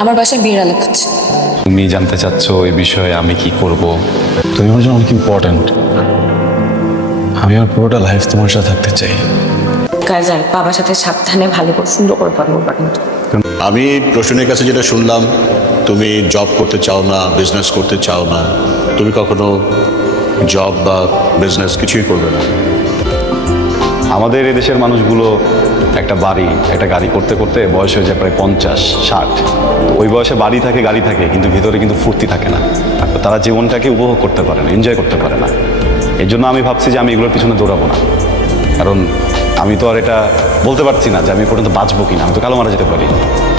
আমার বাসায় বিয়ের আলাপ হচ্ছে। তুমি জানতে চাচ্ছ এই বিষয়ে আমি কি করব? তুমি আমার জন্য অনেক ইম্পর্ট্যান্ট। আমি আমার পুরোটা লাইফ তোমার সাথে থাকতে চাই। কাজার বাবার সাথে সাবধানে ভালো করে সুন্দর করে কথা বলবা কিন্তু। আমি রোশনের কাছে যেটা শুনলাম, তুমি জব করতে চাও না, বিজনেস করতে চাও না, তুমি কখনো জব বা বিজনেস কিছুই করবে না। আমাদের এদেশের মানুষগুলো একটা বাড়ি একটা গাড়ি করতে করতে বয়স হয়ে যায় প্রায় 50-60। ওই বয়সে বাড়ি থাকে গাড়ি থাকে কিন্তু ভিতরে কিন্তু ফুর্তি থাকে না। তারা জীবনটাকে উপভোগ করতে পারে না, এনজয় করতে পারে না। এই জন্য আমি ভাবছি যে আমি এগুলোর পিছনে দৌড়াবো না। কারণ আমি তো আর এটা বলতে পারছি না যে আমি পর্যন্ত বাঁচবো কিনা, আমি তো কালো মারা যেতে পারি।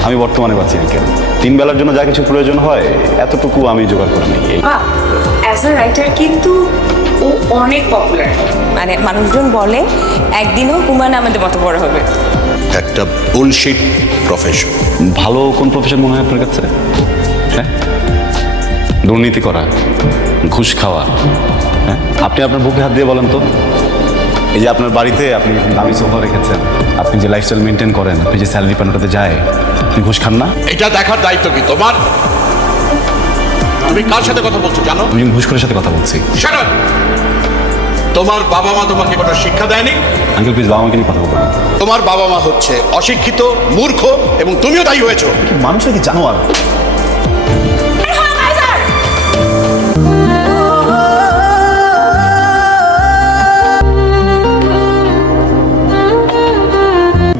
আমি বর্তমানে বাঁচি না কেন, 3 বেলার জন্য যা কিছু প্রয়োজন হয় এতটুকু আমি জোগাড় করে নিই। অ্যাজ আ রাইটার কিন্তু ও অনেক পপুলার, মানে মানুষজন বলে একদিনও হুমায়ুন আমাদের মতো বড় হবে। একটা বুলশিট প্রফেশন। ভালো কোন প্রফেশন মনে হয় আপনার কাছে? হ্যাঁ, দুর্নীতি করা, ঘুষ খাওয়া। হ্যাঁ, আপনি আপনার বুকে হাত দিয়ে বলেন তো, এই যে আপনার বাড়িতে আপনি দামি সোফা রেখেছেন, আপনি যে লাইফস্টাইল মেনটেন করেন, আপনি যে স্যালারি পান ওটাতে যায়, আপনি ঘুষ খান না? এটা দেখার দায়িত্ব কি তোমার? তুমি কার সাথে কথা বলছো জানো? আমি ঘুষখোরের সাথে কথা বলছি। Shut up! তোমার বাবা মা তোমাকে কোনো শিক্ষা দেয়নি। আঙ্কেল প্লিজ বাবা মাকে নিয়ে কথা বলবেন। তোমার বাবা মা হচ্ছে অশিক্ষিত, মূর্খ এবং তুমিও দায়ী হয়েছো। মানুষের কি জানোয়ার?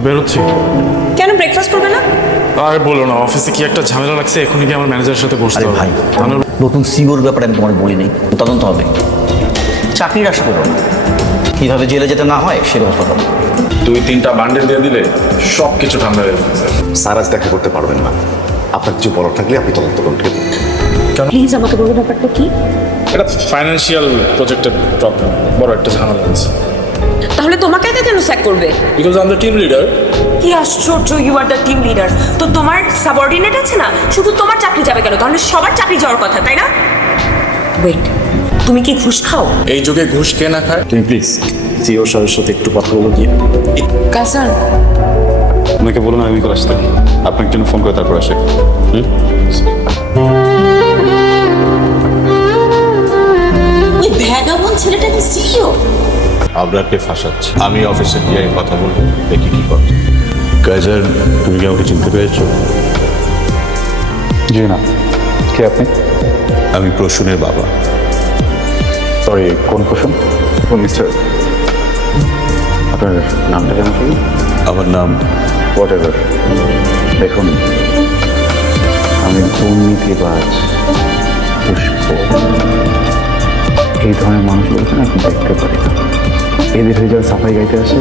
বেরোচ্ছি। কেন ব্রেকফাস্ট করবে না? আর বলো না, অফিসে কি একটা ঝামেলা লাগছে, এখনই কি আমার ম্যানেজারের সাথে বসতে আরে হবে? ভাই, নতুন সিওর ব্যাপারে আমি তোমার বলি নেই, তদন্ত হবে। চাকরির আশা করো না, কীভাবে জেলে যেতে না হয় সে ব্যবস্থা হবে। 2-3টা বান্ডেল দিয়ে দিলে সব কিছু ঠান্ডা হয়ে যাবে স্যার। স্যার আজ দেখা করতে পারবেন না। আপনার কিছু বলার থাকলে আপনি তদন্ত করুন। প্লিজ আমাকে বলুন ব্যাপারটা কি। এটা ফাইন্যান্সিয়াল প্রজেক্টের প্রবলেম, বড় একটা ঝামেলা আছে। তাহলে তোমাকে একা কেন স্যাক করবে? Because I am the team leader. কি আশ্চর্য, you are the team leader. তো তোমার সাবঅর্ডিনেট আছে না, শুধু তোমার চাকরি যাবে কেন? তাহলে সবার চাকরি যাওয়ার কথা, তাই না? ওয়েট, তুমি কি ঘুষ খাও? এই যুগে ঘুষ কে না খায়? তুমি প্লিজ সিও স্যারের সাথে একটু কথা বলো গিয়ে। কাসার, ওনাকে বলুন আমি করে আসতে, আপনার জন্য ফোন করে তারপর আসে। ওই ভ্যাগাবন ছেলেটা কি সিইও? আবরারকে ফাঁসাচ্ছে। আমি অফিসে গিয়ে কথা বলবো, দেখি কি করছে। কাইজার, তুমি কি আমাকে চিনতে পেরেছো? জি না, কে আপনি? আমি প্রসূনের বাবা। সরি, কোন প্রশ্ন? কোন মিস্টার? আপনার নামটা কেন কি? আমার নাম হোয়াট এভার। দেখুন, আমি দুর্নীতিবাজ, পুষ্প, এই ধরনের মানুষগুলোকে না এখন দেখতে পারি না। এদের হয়ে যাওয়া সাফাই গাইতে আসে,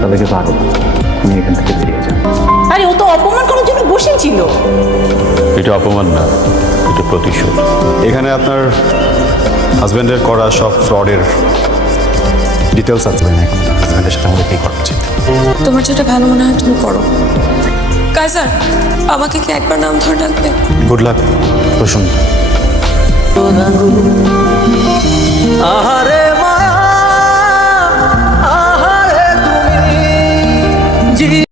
তাদেরকে পারো না, তুমি এখান থেকে বেরিয়ে যাও। আরে ও তো অপমান করার জন্য বসেছিল। এটা অপমান না, এটা প্রতিশোধ। এখানে আপনার হাজব্যান্ডের করা সব ফ্রডের ডিটেলস আছে। হাজব্যান্ডের সাথে আমাদের কী করা উচিত? তোমার যেটা ভালো মনে হয় তুমি করো। কাইজার, আমাকে কি একবার নাম ধরে ডাকবে? Good luck, Prasun. আহারে